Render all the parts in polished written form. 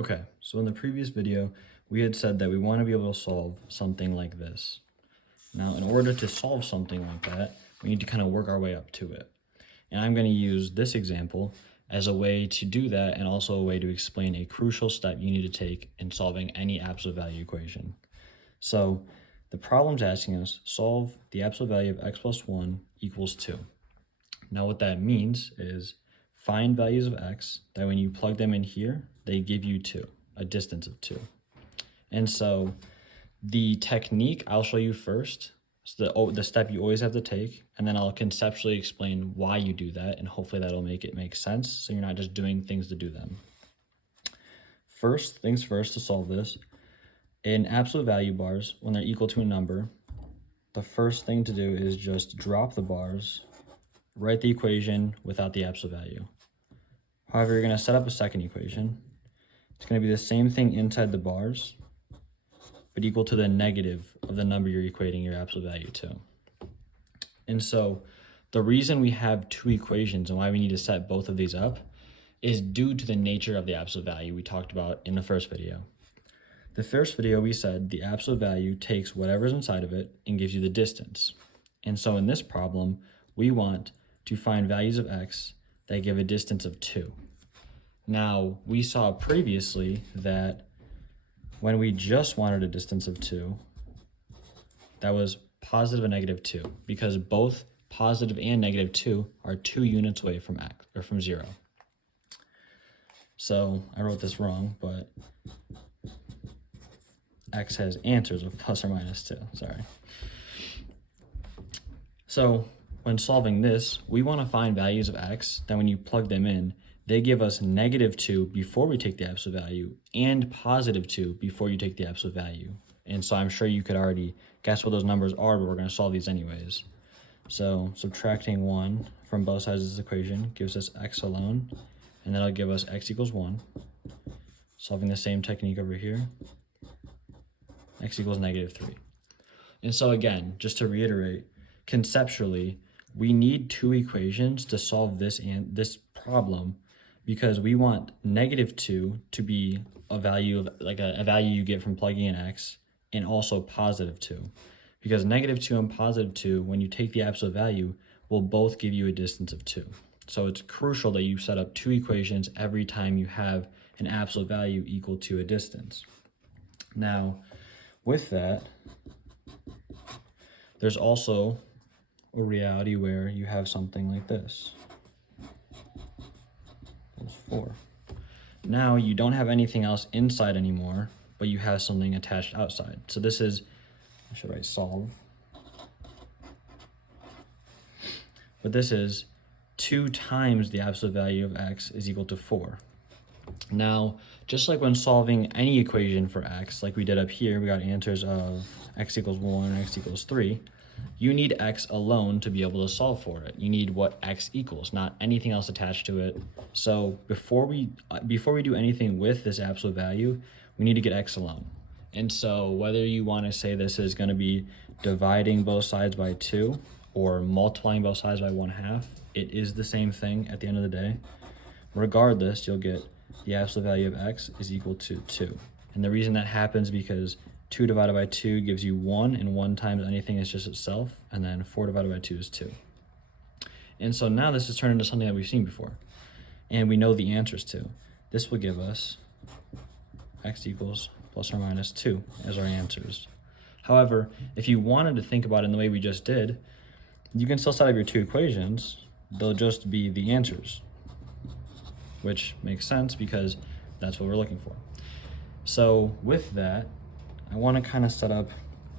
Okay, so in the previous video, we had said that we want to be able to solve something like this. Now, in order to solve something like that, we need to kind of work our way up to it. And I'm going to use this example as a way to do that and also a way to explain a crucial step you need to take in solving any absolute value equation. So the problem's asking us solve the absolute value of x plus 1 equals 2. Now what that means is find values of x that when you plug them in here, they give you 2, a distance of 2. And so the technique I'll show you first, so the step you always have to take, and then I'll conceptually explain why you do that, and hopefully that'll make it make sense so you're not just doing things to do them. First things first, to solve this, in absolute value bars, when they're equal to a number, the first thing to do is just drop the bars, write the equation without the absolute value. However, you're going to set up a second equation. It's going to be the same thing inside the bars, but equal to the negative of the number you're equating your absolute value to. And so the reason we have two equations and why we need to set both of these up is due to the nature of the absolute value we talked about in the first video. The first video we said the absolute value takes whatever's inside of it and gives you the distance. And so in this problem, we want to find values of x that give a distance of 2. Now, we saw previously that when we just wanted a distance of 2, that was positive and negative 2, because both positive and negative 2 are 2 units away from x, or from 0. So I wrote this wrong, but x has answers of plus or minus 2, sorry. So when solving this, we want to find values of x that when you plug them in, they give us negative 2 before we take the absolute value and positive 2 before you take the absolute value. And so I'm sure you could already guess what those numbers are, but we're going to solve these anyways. So subtracting 1 from both sides of this equation gives us x alone, and that'll give us x equals 1. Solving the same technique over here, x equals negative 3. And so again, just to reiterate, conceptually, we need two equations to solve this problem, because we want negative 2 to be a value of a value you get from plugging in x, and also positive 2, because negative 2 and positive 2, when you take the absolute value, will both give you a distance of 2. So it's crucial that you set up two equations every time you have an absolute value equal to a distance. Now, with that, there's also a reality where you have something like this. 4. Now you don't have anything else inside anymore, but you have something attached outside. So this is, I should write solve, but this is 2 times the absolute value of x is equal to 4. Now, just like when solving any equation for x, like we did up here, we got answers of x equals 1, x equals 3. You need x alone to be able to solve for it. You need what x equals, not anything else attached to it. So before we do anything with this absolute value, we need to get x alone. And so whether you want to say this is going to be dividing both sides by 2 or multiplying both sides by 1/2, it is the same thing at the end of the day. Regardless, you'll get the absolute value of x is equal to 2. And the reason that happens is because 2 divided by 2 gives you 1, and 1 times anything is just itself, and then 4 divided by 2 is 2. And so now this has turned into something that we've seen before, and we know the answers to. This will give us x equals plus or minus 2 as our answers. However, if you wanted to think about it in the way we just did, you can still set up your two equations. They'll just be the answers, which makes sense because that's what we're looking for. So with that, I want to kind of set up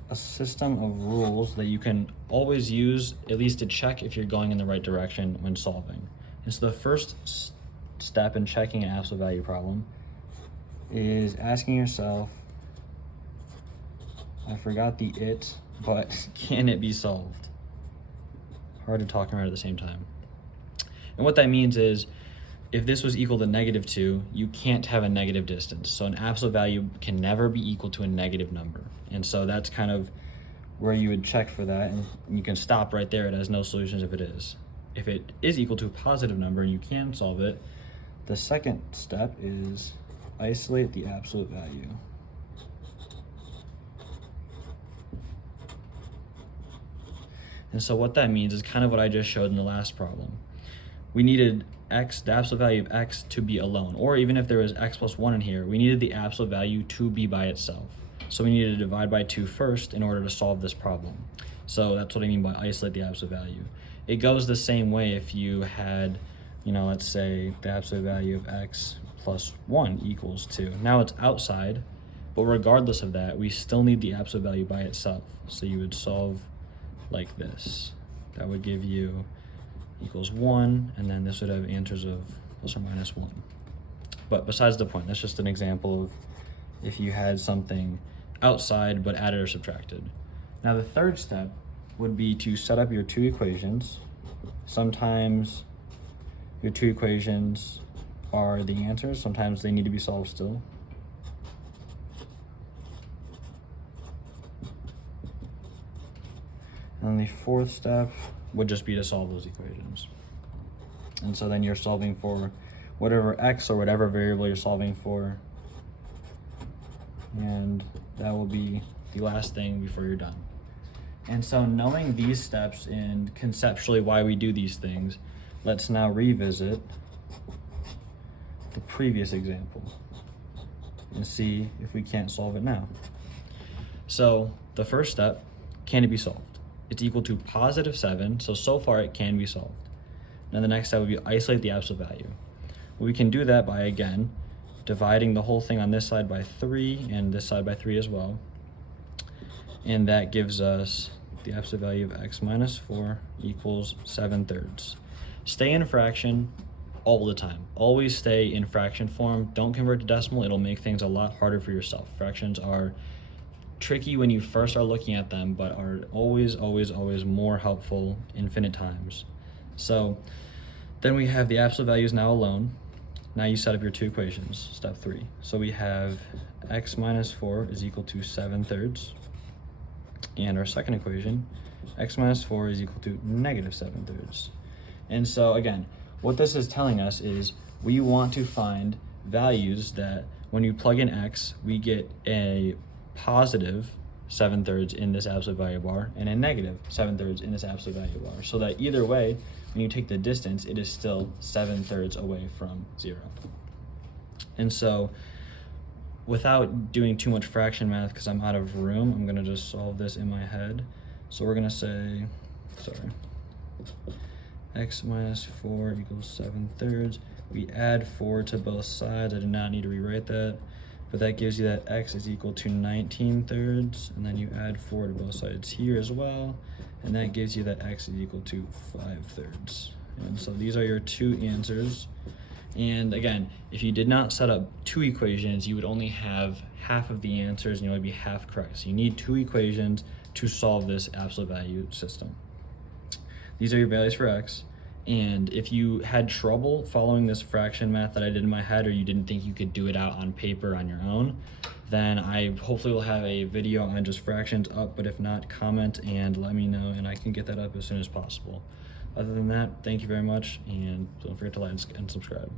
a system of rules that you can always use, at least to check if you're going in the right direction when solving. And so the first step in checking an absolute value problem is asking yourself, I forgot the it, but can it be solved? Hard to talk and write at the same time. And what that means is, if this was equal to negative 2, you can't have a negative distance. So an absolute value can never be equal to a negative number. And so that's kind of where you would check for that. And you can stop right there. It has no solutions if it is. If it is equal to a positive number and you can solve it, the second step is isolate the absolute value. And so what that means is kind of what I just showed in the last problem. We needed x, the absolute value of x, to be alone, or even if there was x plus 1 in here, we needed the absolute value to be by itself. So we needed to divide by 2 first in order to solve this problem. So that's what I mean by isolate the absolute value. It goes the same way if you had, let's say the absolute value of x plus 1 equals 2. Now it's outside, but regardless of that, we still need the absolute value by itself. So you would solve like this. That would give you equals 1, and then this would have answers of plus or minus 1. But besides the point, that's just an example of if you had something outside but added or subtracted. Now the third step would be to set up your two equations. Sometimes your two equations are the answers, sometimes they need to be solved still. And the fourth step would just be to solve those equations. And so then you're solving for whatever x or whatever variable you're solving for. And that will be the last thing before you're done. And so knowing these steps and conceptually why we do these things, let's now revisit the previous example and see if we can't solve it now. So the first step, can it be solved? It's equal to positive 7, so far it can be solved. Now the next step would be isolate the absolute value. Well, we can do that by, again, dividing the whole thing on this side by 3 and this side by 3 as well. And that gives us the absolute value of x minus 4 equals 7/3. Stay in fraction all the time. Always stay in fraction form. Don't convert to decimal. It'll make things a lot harder for yourself. Fractions are tricky when you first are looking at them, but are always more helpful infinite times. So then we have the absolute values now alone. Now you set up your two equations, step 3. So we have x minus 4 is equal to 7/3. And our second equation, x minus 4 is equal to negative 7/3. And so again, what this is telling us is we want to find values that when you plug in x, we get a positive 7/3 in this absolute value bar and a negative 7/3 in this absolute value bar. So that either way, when you take the distance, it is still 7/3 away from 0. And so without doing too much fraction math, because I'm out of room, I'm gonna just solve this in my head. So we're gonna say, x minus 4 equals 7/3. We add 4 to both sides. I do not need to rewrite that, but that gives you that x is equal to 19/3, and then you add 4 to both sides here as well, and that gives you that x is equal to 5/3. And so these are your two answers. And again, if you did not set up two equations, you would only have half of the answers and you would be half correct. So you need two equations to solve this absolute value system. These are your values for x. And if you had trouble following this fraction math that I did in my head, or you didn't think you could do it out on paper on your own, then I hopefully will have a video on just fractions up, but if not, comment and let me know and I can get that up as soon as possible. Other than that, thank you very much, and don't forget to like and subscribe.